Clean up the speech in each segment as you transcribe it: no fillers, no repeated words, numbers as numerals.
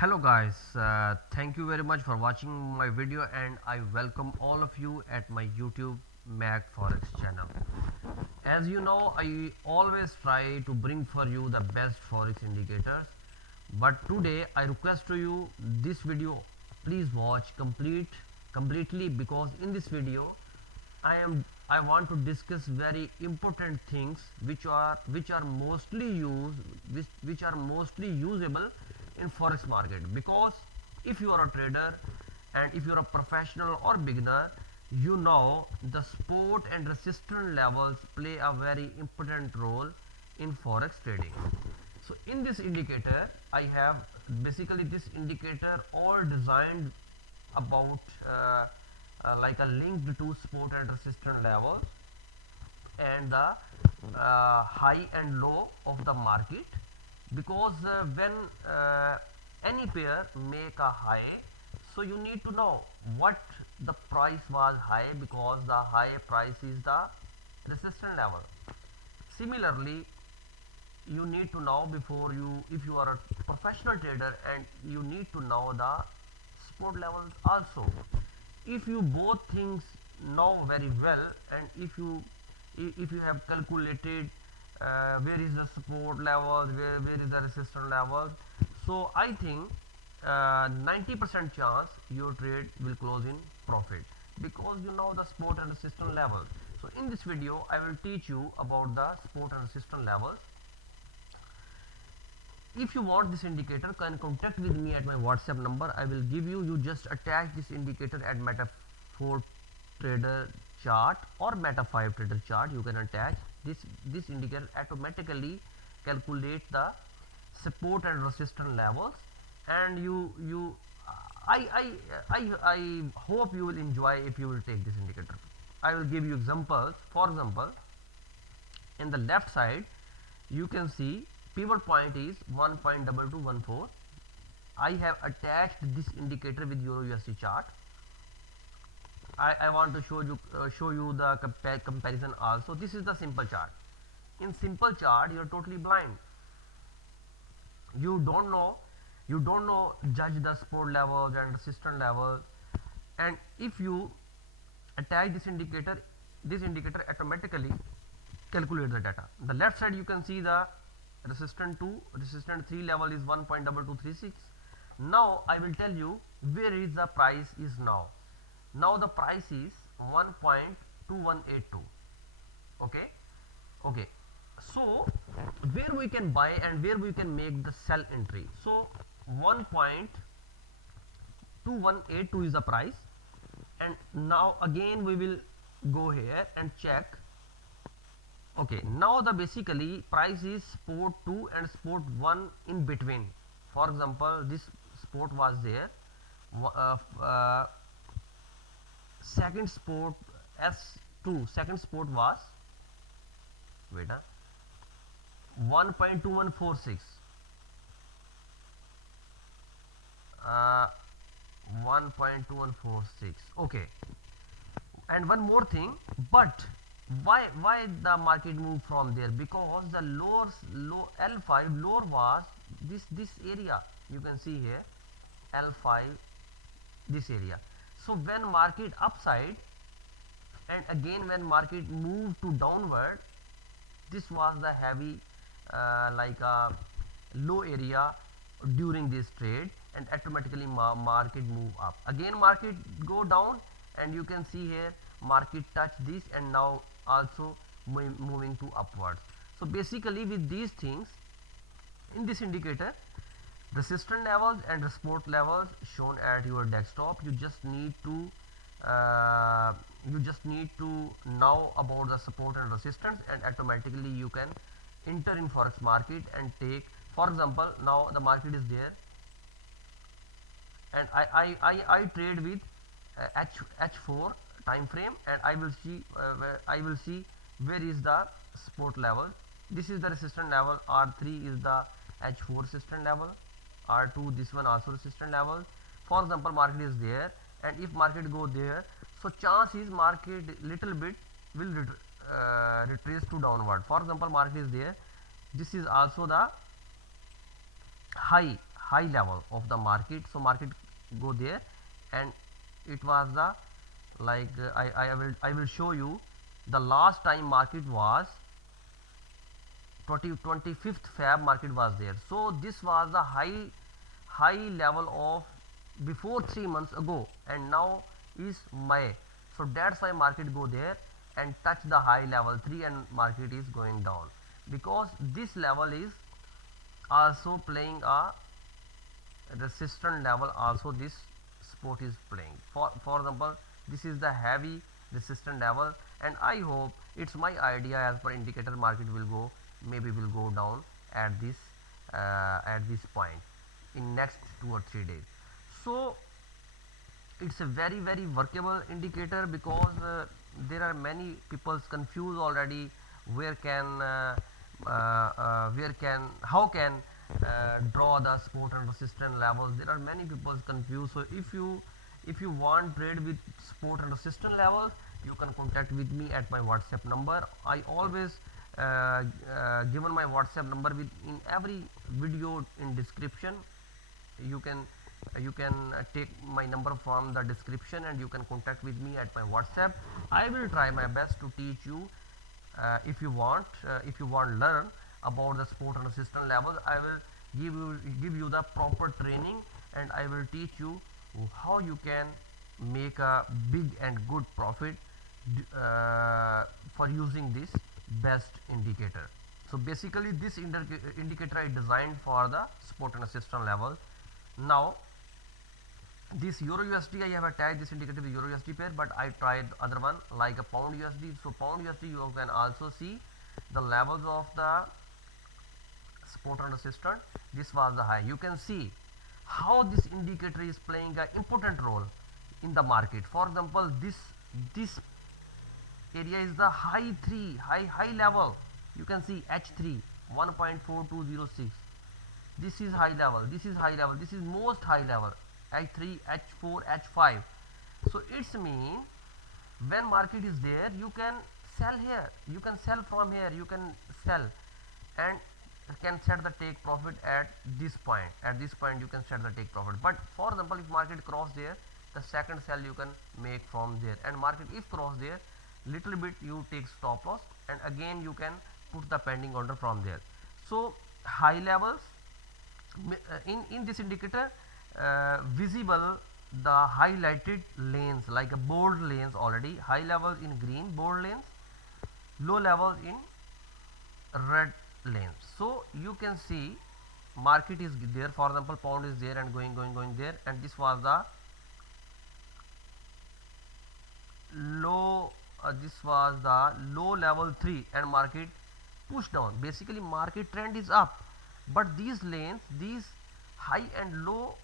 Hello guys, thank you very much for watching my video and I welcome all of you at my YouTube Mac Forex channel. As you know, I always try to bring for you the best Forex indicators, but today I request to you this video please watch completely, because in this video I want to discuss very important things which are mostly used which are mostly usable in forex market. Because if you are a trader and if you are a professional or beginner, you know the support and resistance levels play a very important role in forex trading. So in this indicator I have basically this indicator all designed about like a linked to support and resistance levels and the high and low of the market. Because when any pair make a high, so you need to know what the price was high, because the high price is the resistance level. Similarly, you need to know before you, if you are a professional trader, and you need to know the support levels also. If you both things know very well, and if you have calculated where is the support level, where is the resistance level, so I think 90% chance your trade will close in profit, because you know the support and resistance levels. So in this video I will teach you about the support and resistance levels. If you want this indicator, can contact with me at my WhatsApp number. I will give you just attach this indicator at Meta 4 trader chart or Meta 5 trader chart. You can attach this indicator automatically calculate the support and resistance levels, and I hope you will enjoy if you will take this indicator. I will give you examples. For example, in the left side you can see pivot point is 1.2214. I have attached this indicator with Euro USD chart. I want to show you the comparison also. This is the simple chart. In simple chart you are totally blind. You don't know judge the support levels and resistance levels. And if you attach this indicator automatically calculate the data. The left side you can see the resistance 2, resistance 3 level is 1.2236. now I will tell you where is the price is now. Now the price is 1.2182. Okay, so where we can buy and where we can make the sell entry. So 1.2182 is the price, and now again we will go here and check. Okay, now the basically price is support 2 and support 1 in between. For example, this support was there, second support S2, second support was 1.2146, 1.2146. okay, and one more thing, but why the market moved from there? Because the low L5 lower was this area, you can see here L5, this area. So when market upside and again when market moved to downward, this was the heavy like a low area during this trade, and automatically market move up. Again market go down, and you can see here market touch this and now also moving to upwards. So basically with these things in this indicator, resistance levels and support levels shown at your desktop, you just need to know about the support and resistance, and automatically you can enter in forex market and take. For example, now the market is there, and I trade with H4 time frame, and I will see where is the support level. This is the resistance level. R3 is the H4 resistance level. R2, this one also resistance level. For example, market is there, and if market go there, so chance is market little bit will retrace to downward. For example, market is there, this is also the high high level of the market, so market go there, and it was the like I will show you the last time market was 25th Feb market was there. So this was the high level of before 3 months ago, and now is May, so that's why market go there and touch the high level 3 and market is going down, because this level is also playing a resistance level. Also this spot is playing, for example, this is the heavy resistance level, and I hope, it's my idea, as per indicator market will go, maybe will go down at this point in next 2 or 3 days. So it's a very workable indicator, because there are many people confused already, where can how can draw the support and resistance levels. There are many people confused. So if you want trade with support and resistance levels, you can contact with me at my WhatsApp number. I always given my WhatsApp number with in every video in description. You can take my number from the description, and you can contact with me at my WhatsApp. I will try my best to teach you. If you want learn about the support and resistance levels, I will give you the proper training, and I will teach you how you can make a big and good profit for using this best indicator. So basically this indicator is designed for the support and resistance level. Now this Euro USD, I have attached this indicator with Euro USD pair, but I tried other one like a Pound USD. So Pound USD, you can also see the levels of the support and resistance. This was the high. You can see how this indicator is playing an important role in the market. For example, this area is the high level. You can see H3 1.4206. This is high level, this is high level, this is most high level, H3, H4, H5. So it's mean when market is there, you can sell here, you can sell from here, you can sell and can set the take profit at this point. At this point you can set the take profit. But for example, if market cross there, the second sell you can make from there, and market if cross there, little bit you take stop loss, and again you can put the pending order from there. So high levels in this indicator, visible the highlighted lanes, like a bold lanes already, high levels in green bold lanes, low levels in red lanes. So you can see market is there. For example, pound is there and going there, and this was the low, this was the low level 3, and market push down. Basically market trend is up, but these lanes, these high and low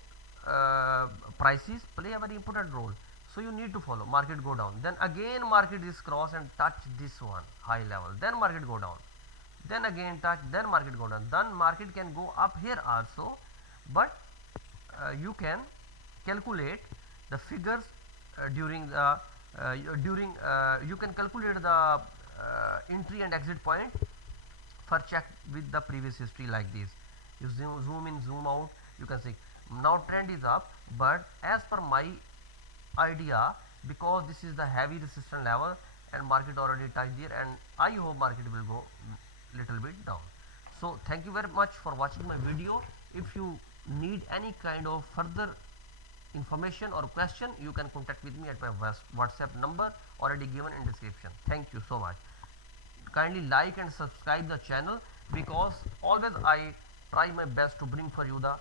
prices play a very important role. So you need to follow. Market go down, then again market is cross and touch this one high level, then market go down, then again touch, then market go down, then market can go up here also. But you can calculate the figures during the you can calculate the entry and exit point for check with the previous history like this. You zoom in, zoom out, you can see now trend is up, but as per my idea, because this is the heavy resistance level and market already touched there, and I hope market will go little bit down. So thank you very much for watching my video. If you need any kind of further information or question, you can contact with me at my WhatsApp number already given in description. Thank you so much. Kindly like and subscribe the channel, because always I try my best to bring for you the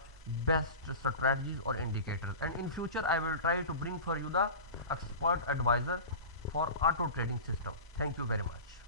best strategies or indicators, and in future I will try to bring for you the expert advisor for auto trading system. Thank you very much.